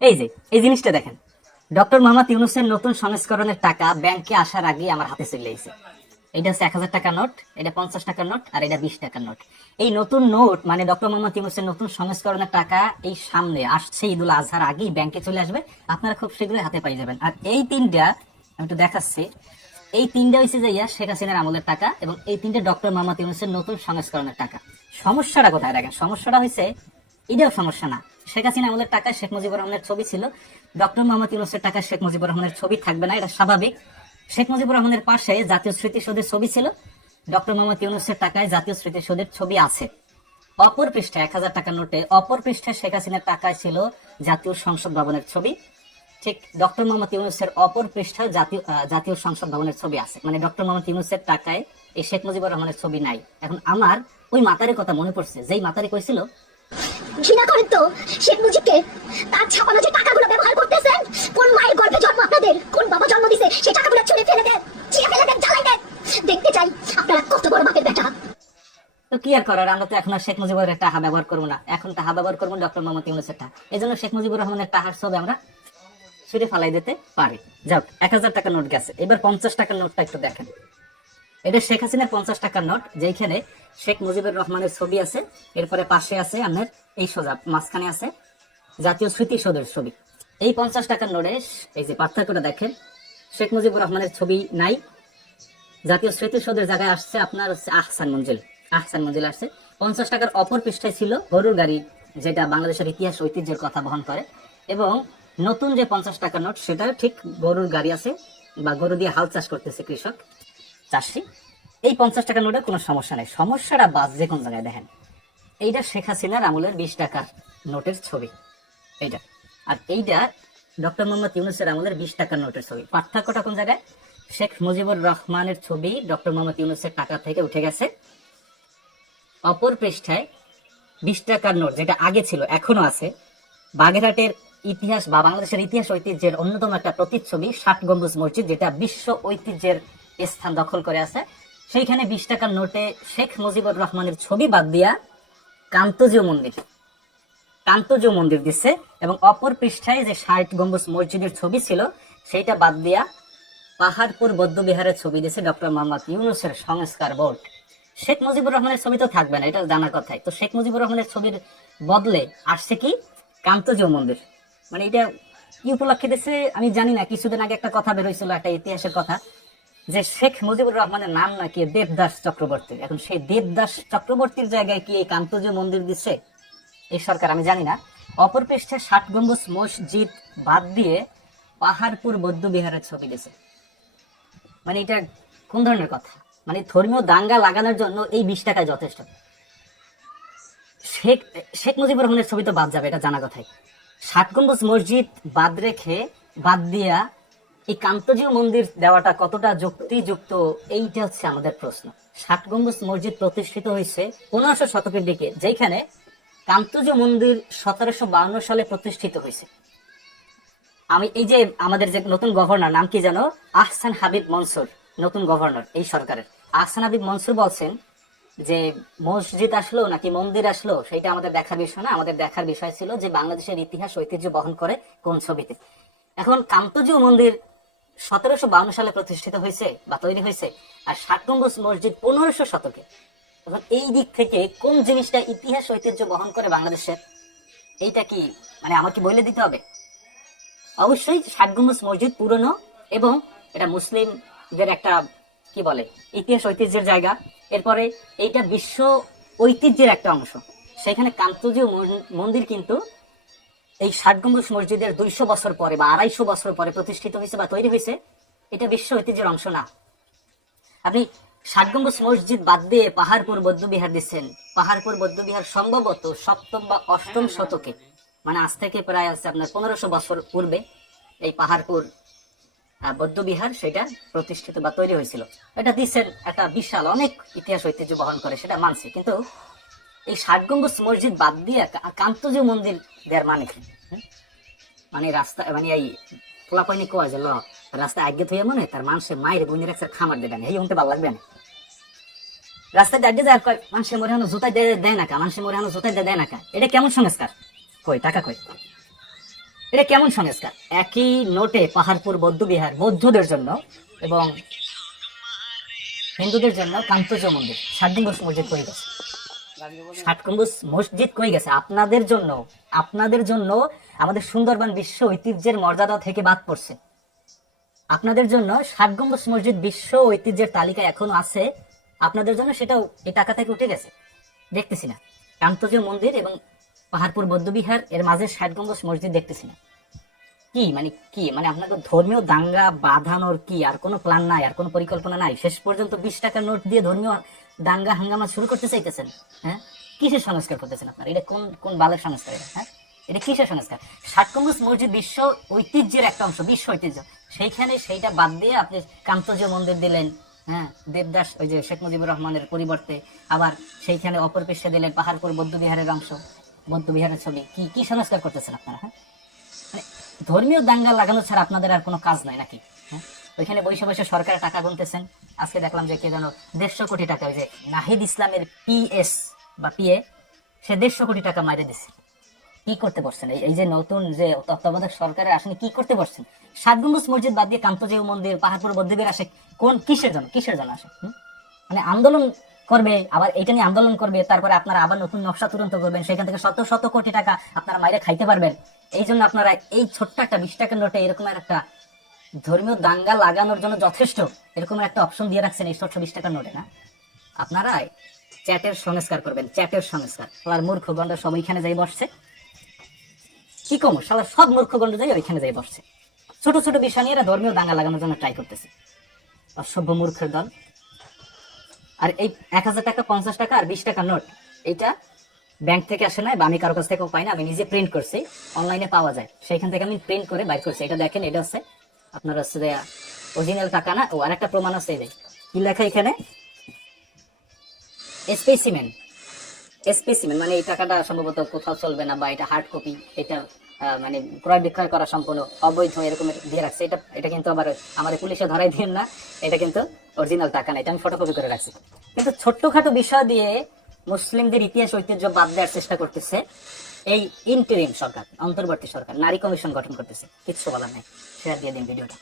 এই যে, এই জিনিসটা দেখেন। ডক্টর মোহাম্মদ ইউনুসের নতুন সংস্করণের টাকা ব্যাংকে আসার আগে আমার হাতে চলে এটা হচ্ছে এক হাজার টাকার নোট, এটা পঞ্চাশ টাকার নোট, আর এটা বিশ টাকার নোট। এই নতুন নোট মানে ডক্টর মোহাম্মদ ইউনুসের নতুন সংস্করণের টাকা এই সামনে আসছে ঈদুল আজহার আগেই ব্যাংকে চলে আসবে। আপনারা খুব শীঘ্রই হাতে পাই যাবেন। আর এই তিনটা, আমি একটু দেখাচ্ছি। এই তিনটা হচ্ছে যে ইয়া, শেখ হাসিনার আমলের টাকা এবং এই তিনটা ডক্টর মোহাম্মদ ইউনুসের নতুন সংস্করণের টাকা। সমস্যাটা কোথায় দেখেন? সমস্যাটা হয়েছে এটাও সমস্যা না। শেখ হাসিনা আমলের টাকায় শেখ মুজিবুর রহমানের ছবি ছিল। ডক্টর মোহাম্মদ ইউনুসের টাকায় শেখ মুজিবুর রহমানের ছবি থাকবে না, এটা স্বাভাবিক। শেখ মুজিবুর রহমানের পাশে জাতীয় স্মৃতিসৌধের ছবি ছিল। ডক্টর মোহাম্মদ ইউনুসের টাকায় জাতীয় স্মৃতিসৌধের ছবি আছে। অপর পৃষ্ঠা এক হাজার টাকার নোটে, অপর পৃষ্ঠায় শেখ হাসিনার টাকায় ছিল জাতীয় সংসদ ভবনের ছবি। ঠিক, ডক্টর মোহাম্মদ ইউনুসের অপর পৃষ্ঠায় জাতীয় জাতীয় সংসদ ভবনের ছবি আছে। মানে ডক্টর মোহাম্মদ ইউনুসের টাকায় এই শেখ মুজিবুর রহমানের ছবি নাই। এখন আমার ওই মাতারের কথা মনে পড়ছে। যেই মাতারি কইছিল ঘৃণা করেন তো, শেখ মুজিবকে। তার ছাপানো যে টাকাগুলো ব্যবহার করতেছেন, কোন মায়ের গর্ভে জন্ম আপনাদের? কোন বাবা জন্ম দিছে, সেই টাকাগুলো ছুঁড়ে ফেলে দেন, ছিঁড়ে ফেলে দেন, জ্বালাই দেন। দেখতে চাই আপনারা কত বড় বাপের বেটা। তো কি আর করার? আমরা তো এখন আর শেখ মুজিবুরের টাকা ব্যবহার করব না। এখন টাকা ব্যবহার করব ডক্টর মোহাম্মদ ইউনুসের টাকা এই জন্য শেখ মুজিবুর রহমানের টাকার ছবি আমরা ছুড়ে ফালাই দিতে পারি। যাক, এক হাজার টাকার নোট গেছে। এবার পঞ্চাশ টাকার নোটটা একটু দেখেন। এটা শেখ হাসিনার পঞ্চাশ টাকার নোট যেখানে শেখ মুজিবুর রহমানের ছবি আছে, এরপরে পাশে আছে আপনার এই সোজা, মাঝখানে আছে জাতীয় স্মৃতিসৌধের ছবি। এই পঞ্চাশ টাকার নোটে এই যে পার্থক্যটা দেখেন, শেখ মুজিবুর রহমানের ছবি নাই, জাতীয় স্মৃতিসৌধের জায়গায় আসছে আপনার হচ্ছে আহসান মঞ্জিল আহসান মঞ্জিল আসছে। পঞ্চাশ টাকার অপর পৃষ্ঠায় ছিল গরুর গাড়ি, যেটা বাংলাদেশের ইতিহাস ঐতিহ্যের কথা বহন করে, এবং নতুন যে পঞ্চাশ টাকার নোট সেটা ঠিক গরুর গাড়ি আছে, বা গরু দিয়ে হাল চাষ করতেছে কৃষক। চাষি, এই পঞ্চাশ টাকার নোটের কোনো সমস্যা নেই। সমস্যাটা বাস যে কোন জায়গায় দেখেন। এইটা শেখ হাসিনার আমলের বিশ টাকার নোটের ছবি। এইটা। আর এইটা ডক্টর মোহাম্মদ ইউনুসের আমলের বিশ টাকার নোটের ছবি। পার্থক্যটা কোন জায়গায়? শেখ মুজিবুর রহমানের ছবি ডক্টর মোহাম্মদ ইউনুসের টাকা থেকে উঠে গেছে। অপর পৃষ্ঠায় বিশ টাকার নোট, যেটা আগে ছিল, এখনও আছে। বাগেরহাটের ইতিহাস বা বাংলাদেশের ইতিহাস ঐতিহ্যের অন্যতম একটা প্রতিচ্ছবি ষাট গম্বুজ মসজিদ, যেটা বিশ্ব ঐতিহ্যের স্থান দখল করে আছে। সেইখানে বিশ টাকার নোটে শেখ মুজিবুর রহমানের ছবি বাদ দিয়া কান্তজীয় মন্দির। কান্তজীয় মন্দির দিচ্ছে এবং অপর পৃষ্ঠায় যে ষাট গম্বুজ মসজিদের ছবি ছিল, সেইটা বাদ দিয়া পাহাড়পুর বৌদ্ধবিহারের ছবি দিয়েছে ডক্টর মোহাম্মদ ইউনুসের সংস্কার বোর্ড। শেখ মুজিবুর রহমানের ছবি তো থাকবে না, এটা জানার কথাই। তো শেখ মুজিবুর রহমানের ছবির বদলে আসছে কি? কান্তজীয় মন্দির। মানে এটা কি উপলক্ষে দিয়েছে আমি জানি না, কিছুদিন আগে একটা কথা বেরোইছিল একটা ইতিহাসের কথা। যে শেখ মুজিবুর রহমানের নাম নাকি দেবদাস চক্রবর্তী এখন সেই দেবদাস চক্রবর্তীর জায়গায় কি এই কান্তজীয় মন্দির দিচ্ছে? এই সরকার আমি জানি না। অপর পৃষ্ঠে ষাট গম্বুজ, মসজিদ বাদ দিয়ে পাহাড়পুর বৌদ্ধ বিহারের ছবি দিয়েছে মানে এটা কোন ধরনের কথা? মানে ধর্মীয় দাঙ্গা লাগানোর জন্য এই বিশ টাকায় যথেষ্ট। শেখ শেখ মুজিবুর রহমানের ছবি তো বাদ যাবে, এটা জানা কথাই। ষাট গম্বুজ, মসজিদ বাদ রেখে, বাদ দিয়া এই কান্তজীয় মন্দির দেওয়াটা কতটা যুক্তিযুক্ত, এইটা হচ্ছে আমাদের প্রশ্ন। ষাট গম্বুজ মসজিদ প্রতিষ্ঠিত হয়েছে পনেরোশো শতকের দিকে, যেখানে কান্তজীয় মন্দির সতেরোশো বাউন্ন সালে প্রতিষ্ঠিত হয়েছে। আমি এই যে আমাদের যে নতুন গভর্নর, নাম কি জানো? আহসান হাবিব মনসুর, নতুন গভর্নর, এই সরকারের। আহসান হাবিব মনসুর বলছেন যে, মসজিদ আসলো নাকি মন্দির আসলো? সেটা আমাদের দেখার বিষয় না। আমাদের দেখার বিষয় ছিল যে, বাংলাদেশের ইতিহাস ঐতিহ্য বহন করে কোন ছবিতে। এখন কান্তজীয় মন্দির সতেরোশো বাউন্ন সালে প্রতিষ্ঠিত হয়েছে বা তৈরি হয়েছে আর ষাট গম্বুজ মসজিদ পনেরোশো শতকে। এখন এই দিক থেকে কোন জিনিসটা ইতিহাস ঐতিহ্য বহন করে বাংলাদেশের? এইটা কি মানে আমাকে বলে দিতে হবে? অবশ্যই ষাট গম্বুজ মসজিদ পুরনো এবং এটা মুসলিমদের একটা, কি বলে, ইতিহাস ঐতিহ্যের জায়গা। এরপরে এইটা বিশ্ব ঐতিহ্যের একটা অংশ। সেখানে কান্তজীয় মন- মন্দির কিন্তু এই ষাট গম্বুজ মসজিদের দুইশো বছর পরে বা আড়াইশো বছর পরে প্রতিষ্ঠিত হয়েছে বা তৈরি হয়েছে, এটা বিশ্ব ঐতিহ্যের অংশ না। আপনি ষাট গম্বুজ মসজিদ বাদ দিয়ে পাহাড়পুর, বৌদ্ধবিহার দিচ্ছেন পাহাড়পুর, বৌদ্ধবিহার সম্ভবত সপ্তম বা অষ্টম শতকে মানে আজ থেকে প্রায় আছে আপনার পনেরোশো বছর পূর্বে, এই পাহাড়পুর বৌদ্ধবিহার সেটা প্রতিষ্ঠিত বা তৈরি হয়েছিল। এটা দিচ্ছেন একটা বিশাল, অনেক ইতিহাস ঐতিহ্য বহন করে, সেটা মানছি। কিন্তু এই ষাট গম্বুজ মসজিদ বাদ দিয়ে কা- কান্তজীয় মন্দির দেওয়ার মানে কি? মানে রাস্তা মানে এই পোলা পাইনি কয় যে ল রাস্তা আগে থইয়া মনে তার মানুষের মায়ের বোনের একটা খামার দেবেন এই উনতে ভালো লাগবে না। রাস্তায় দাঁড়িয়ে যায় কয়, মানুষের মরে হানো জুতাই দেয় দেয় না কা, মানুষের মরে হানো জুতাই দেয় না কা। এটা কেমন সংস্কার? কই, টাকা কই? এটা কেমন সংস্কার? একই নোটে পাহাড়পুর, বৌদ্ধবিহার, বৌদ্ধদের জন্য এবং হিন্দুদের জন্য কান্তজ মন্দির, ষাট গম্বুজ মসজিদ কই গেছে। মসজিদ কই গেছে? আপনাদের জন্য আপনাদের জন্য আমাদের সুন্দরবন বিশ্ব ঐতিহ্যের মর্যাদা থেকে বাদ পড়ছে। আপনাদের জন্য মসজিদ বিশ্ব ঐতিহ্যের তালিকায় এখনও আছে। আপনাদের জন্য সেটাও এই টাকা থেকে উঠে গেছে। দেখতেছি না। মন্দির এবং পাহাড়পুর বৌদ্ধবিহার, এর মাঝে ষাট গম্বুজ মসজিদ দেখতেছি না। কি মানে কি? মানে আপনাদের ধর্মীয় দাঙ্গা বাঁধানোর কি? আর কোনো প্ল্যান নাই, আর কোনো পরিকল্পনা নাই? শেষ পর্যন্ত বিশ টাকার নোট দিয়ে ধর্মীয় দাঙ্গা হাঙ্গামা শুরু করতে চাইতেছেন হ্যাঁ? কিসের সংস্কার করতেছেন আপনারা? এটা কোন কোন বালের সংস্কার এটা হ্যাঁ? এটা কিসের সংস্কার? ষাট মসজিদ বিশ্ব ঐতিহ্যের একটা অংশ, বিশ্ব ঐতিহ্য। সেইখানে সেইটা বাদ দিয়ে আপনি কান্তজ মন্দির দিলেন হ্যাঁ? দেবদাস, ওই যে শেখ মুজিবুর রহমানের পরিবর্তে আবার সেইখানে অপর পৃষ্ঠে দিলেন পাহাড়পুর বৌদ্ধবিহারের অংশ বৌদ্ধবিহারের ছবি। কি কি সংস্কার করতেছেন আপনারা হ্যাঁ? মানে ধর্মীয় দাঙ্গা লাগানো ছাড়া আপনাদের আর কোনো কাজ নাই নাকি হ্যাঁ? ওইখানে বসে বসে সরকারের টাকা গুনতেছেন আজকে দেখলাম যে কে যেন দেড়শো কোটি টাকা ওই যে নাহিদ ইসলামের পিএস বা পিএ সে দেড়শো কোটি টাকা মাইরে দিচ্ছে কি করতে পারছেন? এই- যে নতুন যে তত্ত্বাবধায়ক সরকারের আসলে কি করতে পারছেন? সাত মসজিদ বাদ দিয়ে কান্তজেউ মন্দির, পাহাড়পুর বৌদ্ধবীর আসে, কোন কিসের জন্য কিসের জন্য আসে? মানে আন্দোলন করবে, আবার এটা নিয়ে আন্দোলন করবে, তারপরে আপনারা আবার নতুন নকশা তুরন্ত করবেন, সেখান থেকে শত শত কোটি টাকা আপনারা মাইরে খাইতে পারবেন। এই জন্য আপনারা এই ছোট্ট একটা বিশ টাকার নোটে এরকম একটা ধর্মীয় দাঙ্গা লাগানোর জন্য যথেষ্ট। এরকম একটা অপশন দিয়ে রাখছেন এই ছোট্ট বিশ টাকার নোটে, না? আপনারা চ্যাটের সংস্কার করবেন চ্যাটের সংস্কার। আর মূর্খ গন্ড সব ওইখানে যাই বসছে। কি কম সালা সব মূর্খ গন্ড যাই ওইখানে যাই বসছে। ছোট ছোট বিষয় নিয়ে এরা ধর্মীয় দাঙ্গা লাগানোর জন্য ট্রাই করতেছে। অসভ্য মূর্খের দল। আর এই এক হাজার টাকা, পঞ্চাশ টাকা আর বিশ টাকা নোট এটা ব্যাংক থেকে আসে না বা আমি কারও কাছ থেকেও পাই না, আমি নিজে প্রিন্ট করছি অনলাইনে পাওয়া যায়। সেইখান থেকে আমি প্রিন্ট করে বাইর করছি। এটা দেখেন, এটা হচ্ছে আপনার হচ্ছে অরিজিনাল টাকা না? ও আর একটা প্রমাণ আছে যে। কি লেখা এখানে? স্পেসিমেন স্পেসিমেন মানে এই টাকাটা সম্ভবত কোথাও চলবে না বা এটা হার্ড কপি এটা মানে ক্রয় বিক্রয় করা সম্পূর্ণ অবৈধ, এরকম দিয়ে রাখছে। এটা এটা কিন্তু আবার আমাদের পুলিশে ধরাই দিন না। এটা কিন্তু অরিজিনাল টাকা না, এটা আমি ফটোকপি করে রাখছি। কিন্তু ছোট্টখাটো বিষয় দিয়ে মুসলিমদের ইতিহাস ঐতিহ্য বাদ দেওয়ার চেষ্টা করতেছে। এই ইন্টারিম সরকার, অন্তর্বর্তী সরকার, নারী কমিশন গঠন করতেছে। কিচ্ছু বলার নাই। শেয়ার দিয়ে দিন ভিডিওটা।